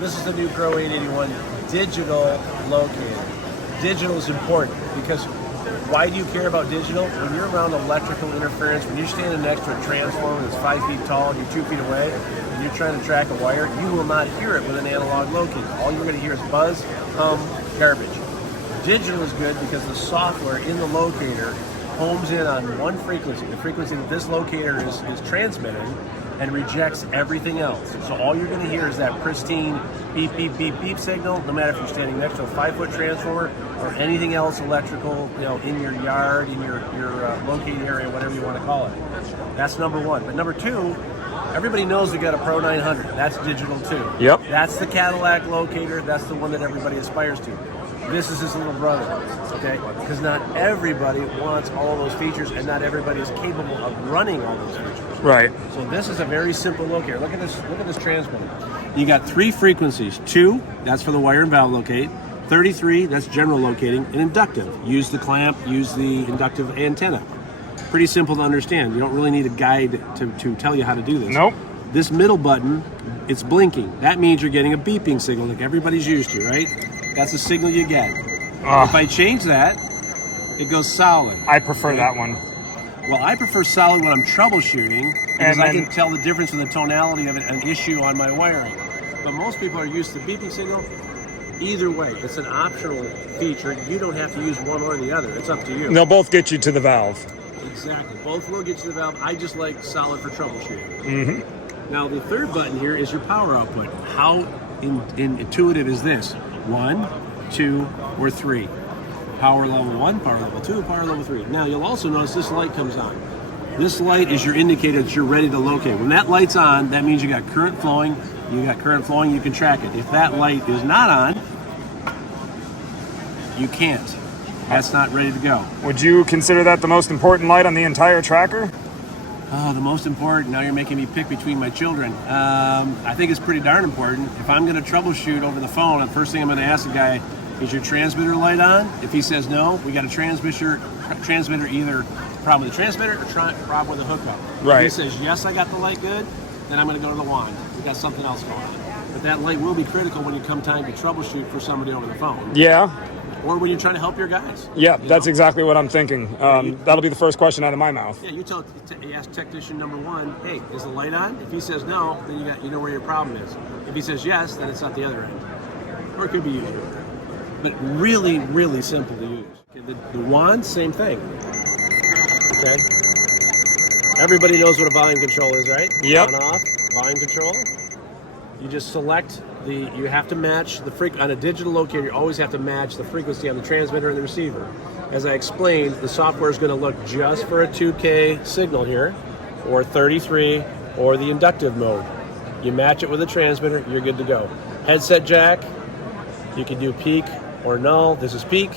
This is the new PRO881 digital locator. Digital is important because why do you care about digital? When you're around electrical interference, when you're standing next to a transformer that's 5 feet tall and you're 2 feet away, and you're trying to track a wire, you will not hear it with an analog locator. All you're going to hear is buzz, hum, garbage. Digital is good because the software in the locator homes in on one frequency, the frequency that this locator is transmitting, and rejects everything else. So all you're going to hear is that pristine beep, beep, beep, beep signal, no matter if you're standing next to a 5-foot transformer or anything else electrical, in your yard, in your locating area, whatever you want to call it. That's number one. But number two, everybody knows we got a PRO900. That's digital too. Yep. That's the Cadillac locator. That's the one that everybody aspires to. This is his little brother, okay? Because not everybody wants all of those features, and not everybody is capable of running all those features. Right. So this is a very simple locator. Look at this. Look at this transmitter. You got 3 frequencies. 2, that's for the wire and valve locate. 33, that's general locating, and inductive. Use the clamp. Use the inductive antenna. Pretty simple to understand. You don't really need a guide to tell you how to do this. Nope. This middle button, it's blinking. That means you're getting a beeping signal like everybody's used to, right? That's the signal you get. If I change that, it goes solid. I prefer that one. Well, I prefer solid when I'm troubleshooting because I can tell the difference in the tonality of an issue on my wiring. But most people are used to beeping signal. Either way, it's an optional feature. You don't have to use one or the other. It's up to you. They'll both get you to the valve. Exactly. Both will get you to the valve. I just like solid for troubleshooting. Mm-hmm. Now, the third button here is your power output. How intuitive is this? 1, 2, or 3. Power level 1, power level 2, power level 3. Now, you'll also notice this light comes on. This light is your indicator that you're ready to locate. When that light's on, that means you got current flowing. You got current flowing, you can track it. If that light is not on, you can't. That's not ready to go. Would you consider that the most important light on the entire tracker? Oh, the most important. Now you're making me pick between my children. I think it's pretty darn important. If I'm going to troubleshoot over the phone, the first thing I'm going to ask the guy, is your transmitter light on? If he says no, we got a transmitter either problem with the transmitter or problem with the hookup. Right. If he says yes, I got the light good, then I'm going to go to the wand. We got something else going on. But that light will be critical when you come time to troubleshoot for somebody over the phone. Yeah. Or when you're trying to help your guys. Yeah, that's exactly what I'm thinking. That'll be the first question out of my mouth. Yeah, you ask technician number 1, hey, is the light on? If he says no, then you know where your problem is. If he says yes, then it's at the other end. Or it could be you. But really, really simple to use. Okay, the wand, same thing. Okay. Everybody knows what a volume control is, right? Yep. On off, volume control. You just select you have to match the on a digital locator, you always have to match the frequency on the transmitter and the receiver. As I explained, the software is going to look just for a 2K signal here, or 33, or the inductive mode. You match it with the transmitter, you're good to go. Headset jack, you can do peak or null. This is peak,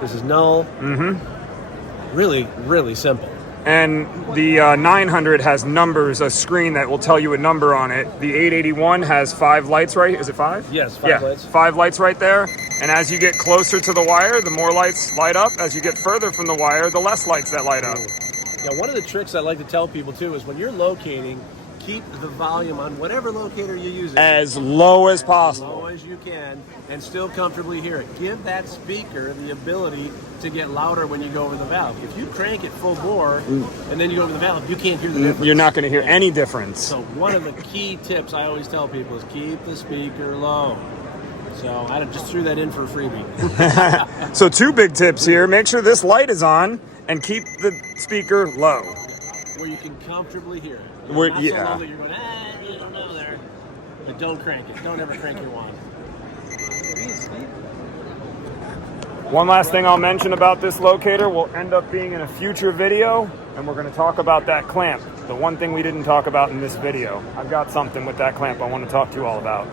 this is null. Mm-hmm. Really, really simple. And the 900 has numbers, a screen that will tell you a number on it. The 881 has 5 lights, right? Is it 5? Yes, 5 lights. 5 lights right there. And as you get closer to the wire, the more lights light up. As you get further from the wire, the less lights that light up. Now, one of the tricks I like to tell people too is when you're locating, keep the volume on whatever locator you use as low as possible. As low as you can, and still comfortably hear it. Give that speaker the ability to get louder when you go over the valve. If you crank it full bore and then you go over the valve, you can't hear the difference. You're not going to hear any difference. So one of the key tips I always tell people is keep the speaker low. So I just threw that in for a freebie. So 2 big tips here. Make sure this light is on and keep the speaker low. Where you can comfortably hear it. Not so low that you're going, you don't know there. But don't crank it. Don't ever crank your wand. One last thing I'll mention about this locator will end up being in a future video, and we're going to talk about that clamp. The one thing we didn't talk about in this video. I've got something with that clamp I want to talk to you all about.